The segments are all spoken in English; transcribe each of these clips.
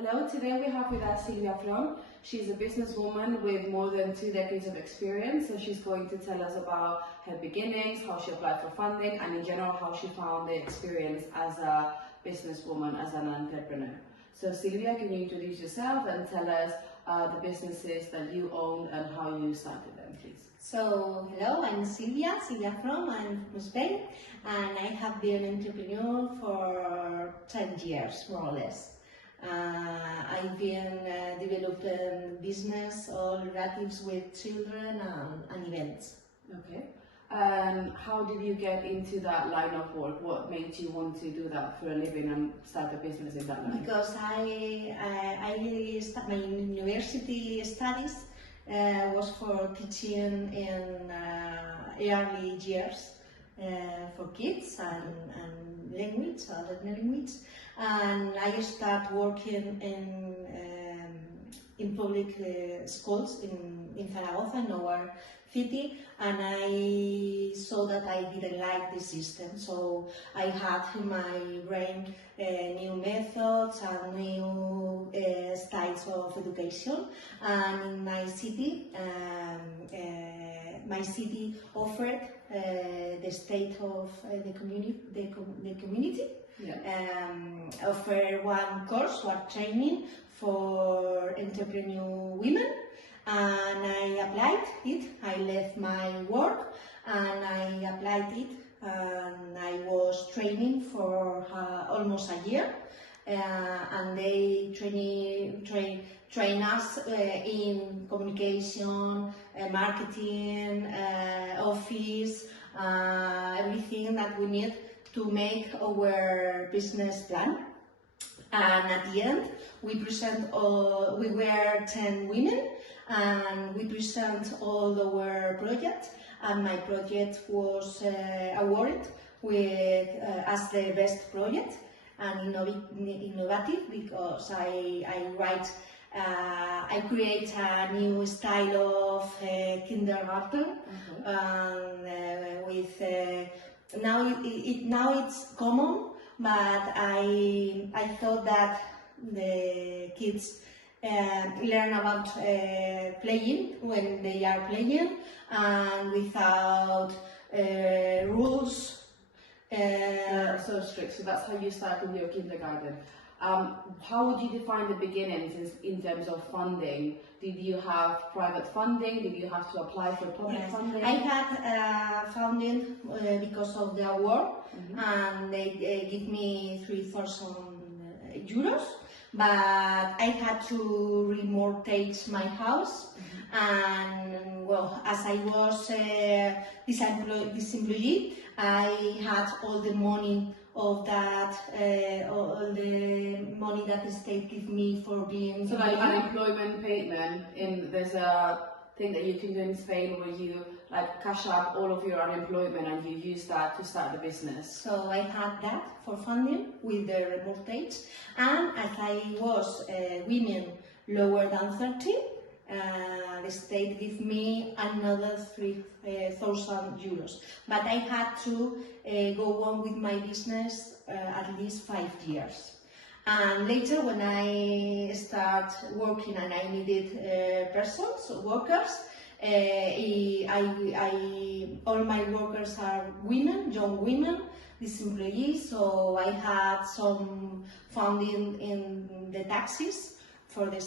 Hello, today we have with us Silvia Fron. She's a businesswoman with more than 2 decades of experience, so she's going to tell us about her beginnings, how she applied for funding, and in general how she found the experience as a businesswoman, as an entrepreneur. So Silvia, can you introduce yourself and tell us the businesses that you own and how you started them, please? So, hello, I'm Silvia Fron, I'm from Spain, and I have been an entrepreneur for 10 years, more or less. I've been developing business, all relatives with children and events. Okay. How did you get into that line of work? What made you want to do that for a living and start a business in that line? Because my university studies was for teaching in early years for kids and language, other language, and I started working in public schools in Zaragoza, in our city, and I saw that I didn't like the system, so I had in my brain new methods and new styles of education, and in my city offered the state of the community offer one course, one training for entrepreneurial women, and I applied it. I left my work and I applied it, and I was training for almost a year, and they train us in communication, marketing, office, everything that we need to make our business plan. And at the end, we were 10 women, and we present all our projects, and my project was awarded with as the best project and innovative, because I create a new style of kindergarten, with now it's common, but I thought that the kids learn about playing when they are playing, and without rules. So strict. So that's how you started your kindergarten. How would you define the beginnings in terms of funding? Did you have private funding? Did you have to apply for public funding? I had funding because of the award, and they give me 3,000 euros, but I had to remortgage my house, and well, as I was this employee, I had all the money of that, all the money that the state give me for being. So like unemployment payment, there's a thing that you can do in Spain where you like cash out all of your unemployment and you use that to start the business. So I had that for funding with the mortgage, and as I was women lower than 30, the state gave me another 3,000 euros. But I had to go on with my business at least 5 years. And later, when I start working and I needed workers, all my workers are women, young women, these employees, so I had some funding in the taxes for the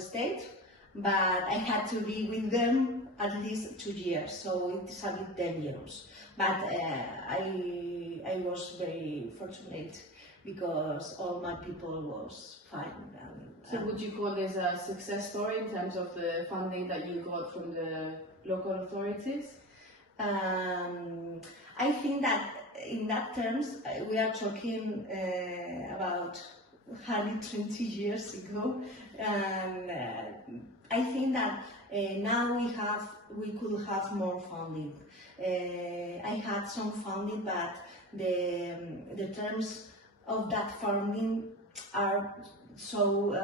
state, but I had to be with them at least 2 years, so it's a bit dangerous. But I was very fortunate because all my people was fine. So would you call this a success story in terms of the funding that you got from the local authorities? I think that in that terms we are talking about 120 years ago, and I think that now we could have more funding. I had some funding, but the terms of that funding are so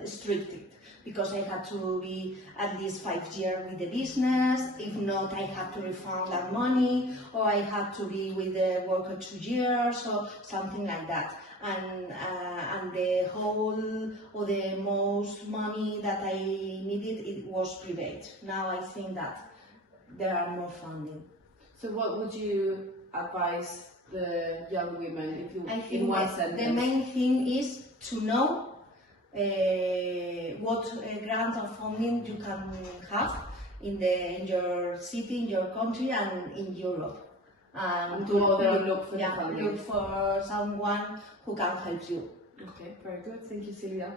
restricted, because I had to be at least 5 years with the business. If not, I had to refund that money, or I had to be with the worker 2 years, or something like that. and the whole or the most money that I needed, it was private. Now I think that there are more funding. So what would you advise the young women, if you, I think in one that sentence? the main thing is to know what grant or funding you can have in your city, in your country, and in Europe. And go there and look for the funding. Look for someone who can help you. Okay, very good. Thank you, Silvia.